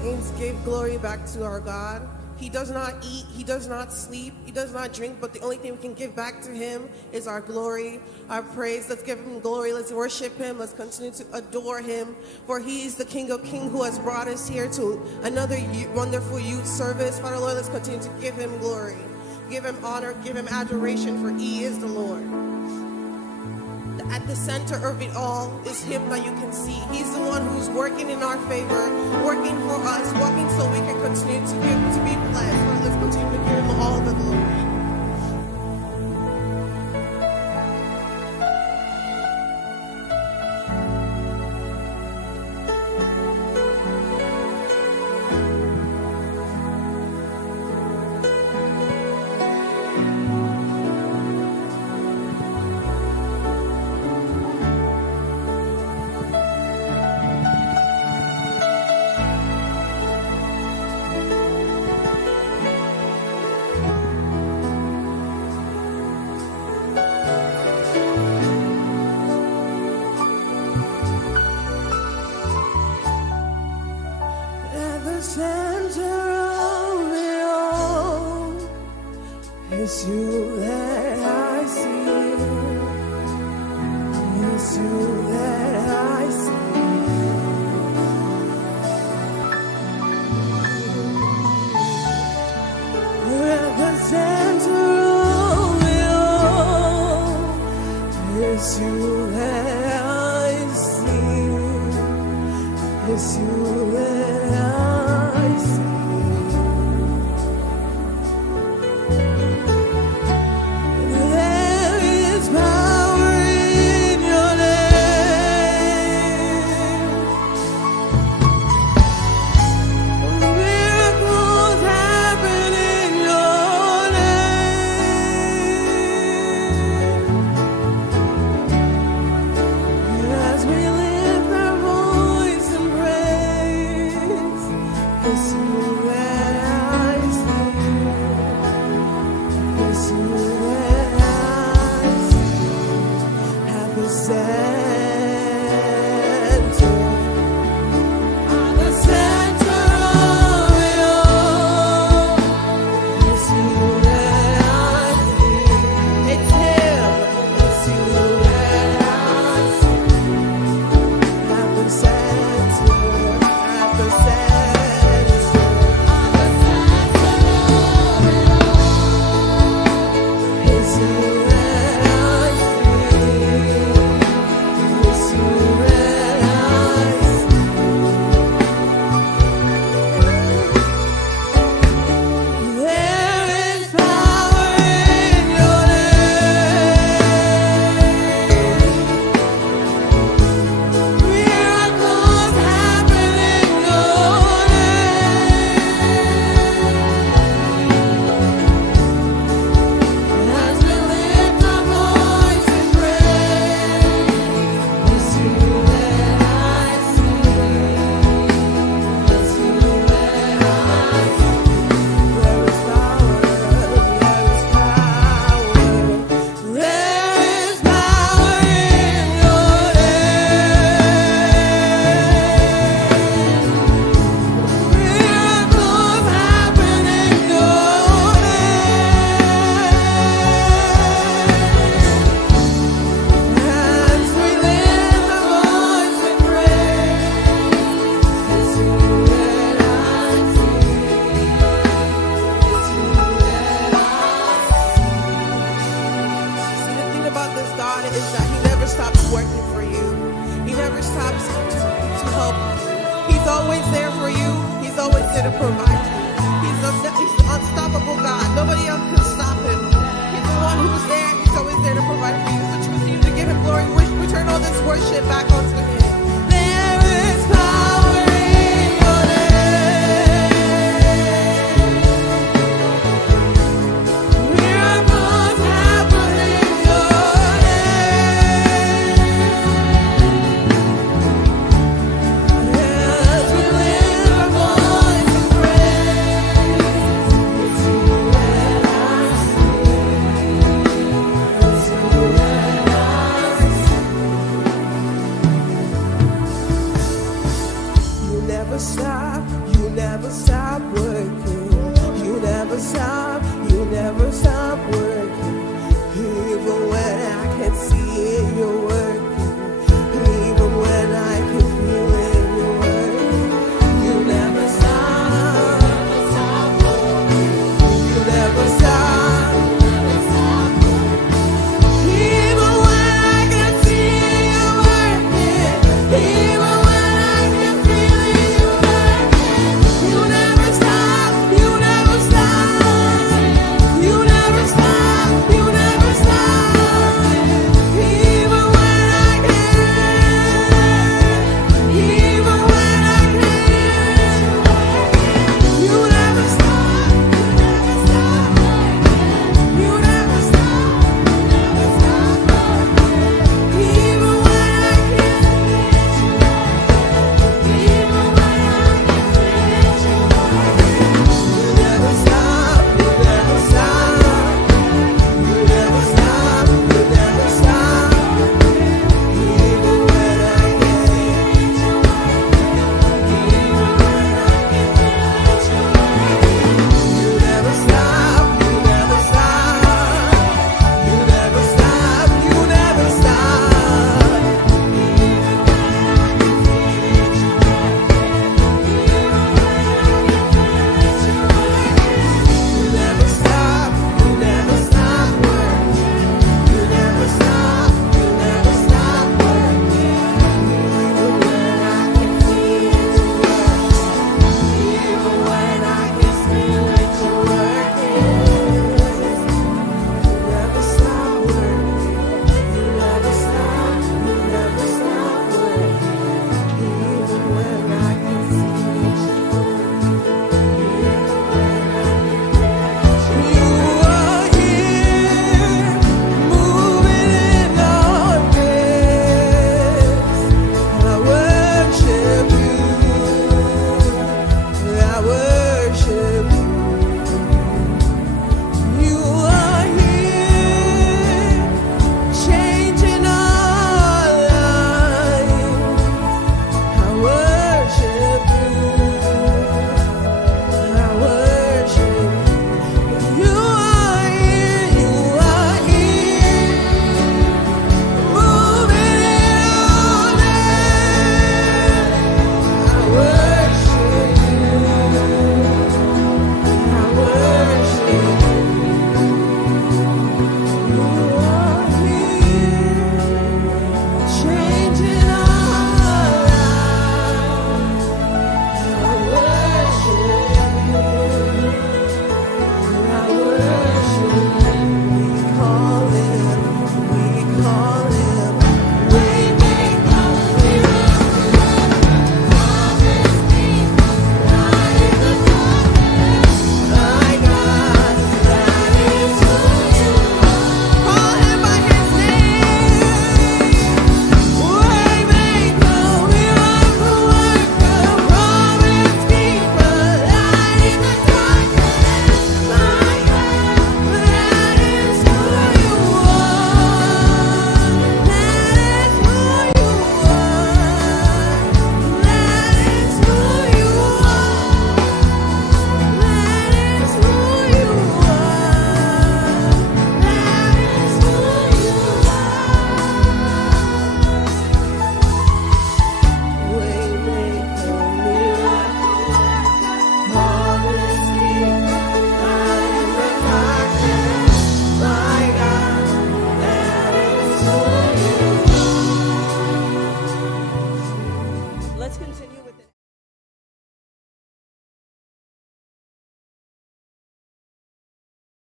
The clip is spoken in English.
begins to give glory back to our God. He does not eat, he does not sleep, he does not drink, but the only thing we can give back to him is our glory, our praise. Let's give him glory, let's worship him, let's continue to adore him, for he is the King of Kings who has brought us here to another wonderful youth service. Father Lord, let's continue to give him glory, give him honor, give him adoration, for he is the Lord. At the center of it all is him that you can see. He's the one who's working in our favor, working for us, working so we can continue to be blessed. Lord, let's continue to give him all the glory. It's you that I see. It's you that I see. We're at the center of it all. It's you that I see. It's you that I see. never stop, you never stop working. You never stop working. Even when I can see it, you're